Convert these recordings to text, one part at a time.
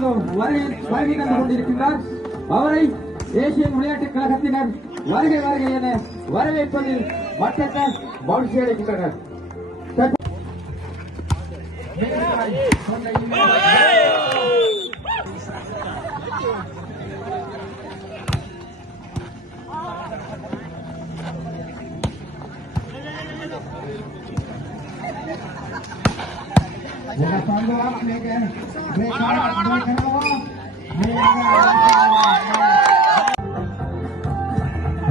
வருகை தந்து கொண்டிருக்கின்றார். அவரை தேசிய விளையாட்டுக் கழகத்தினர் வருகை வருகை என வரவேற்பதில் மற்ற மகிழ்ச்சி அடைகின்றனர்.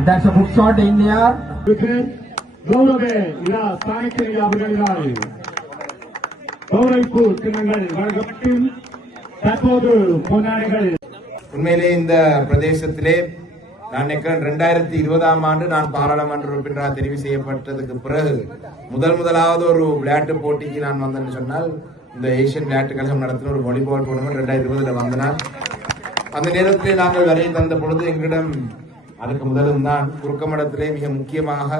That's a good shot in there. Wicket கௌரவ இரா சாணக்கிய அவர்களினால் கௌரவிப்பு சின்னங்கள் வழங்கப்பட்டு தற்போது பொன்னாடைகள் உண்மையிலே இந்த பிரதேசத்திலே நான் நினைக்கிறேன் ரெண்டாயிரத்தி இருபதாம் ஆண்டு நான் பாராளுமன்ற உறுப்பினராக தெரிவு செய்யப்பட்டதுக்கு பிறகு முதல் முதலாவது ஒரு விளையாட்டு போட்டிக்கு நான் வந்தேன்னு சொன்னால் இந்த ஏசியன் விளையாட்டு கழகம் நடத்தின ஒரு வாலிபால் டோர்னமெண்ட் ரெண்டாயிரத்தி இருபதுல வந்தனால் அந்த நேரத்திலே நாங்கள் வரைய தந்த பொழுது எங்களிடம் அதுக்கு முதலும் தான் குறுக்கமடத்திலே மிக முக்கியமாக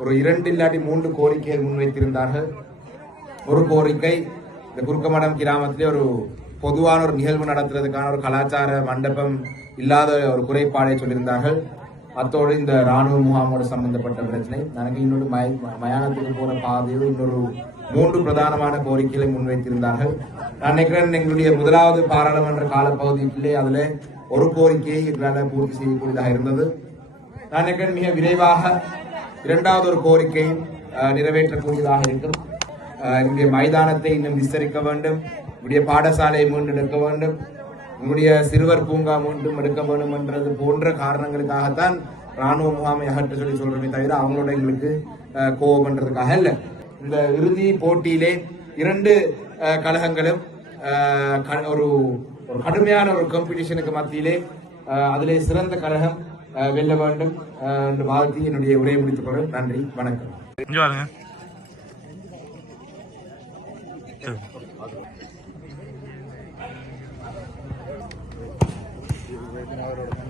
ஒரு இரண்டு இல்லாட்டி மூன்று கோரிக்கைகள் முன்வைத்திருந்தார்கள். ஒரு கோரிக்கை இந்த குறுக்கமடம் கிராமத்திலே ஒரு பொதுவான ஒரு நிகழ்வு நடத்துறதுக்கான ஒரு கலாச்சார மண்டபம் இல்லாத ஒரு குறைபாடை சொல்லியிருந்தார்கள். அத்தோடு இந்த ராணுவ முகாமோடு சம்பந்தப்பட்ட பிரச்சனை. எனக்கு இன்னொரு மய மயானத்துக்கு போன பாதையோ இன்னொரு மூன்று பிரதானமான கோரிக்கைகளை முன்வைத்திருந்தார்கள். நான் நினைக்கிறேன் எங்களுடைய முதலாவது பாராளுமன்ற காலப்பகுதியிலே அதுல ஒரு கோரிக்கையை எங்களால் பூர்த்தி செய்யக்கூடியதாக இருந்தது. நான் நினைக்கிறேன் மிக விரைவாக இரண்டாவது ஒரு கோரிக்கை நிறைவேற்றக்கூடியதாக இருக்கும். எங்களுடைய மைதானத்தை இன்னும் விஸ்தரிக்க வேண்டும். உங்களுடைய பாடசாலையை மீண்டும் எடுக்க வேண்டும். உங்களுடைய சிறுவர் பூங்கா மீண்டும் எடுக்க வேண்டும் என்றது போன்ற காரணங்களுக்காகத்தான் ராணுவ முகாமை அகற்ற சொல்லி சொல்றமே தவிர அவங்களோட எங்களுக்கு அஹ், கோபம் இல்ல. இந்த இறுதி போட்டியிலே இரண்டு கழகங்களும் க- ஒரு ஒரு கடுமையான ஒரு காம்படிஷனுக்கு மத்தியிலே அதிலே சிறந்த கழகம் வெல்ல வேண்டும் என்று வாழ்த்தி என்னுடைய உரையை முடித்துக் கொள்கிறேன். நன்றி வணக்கம். இங்க know,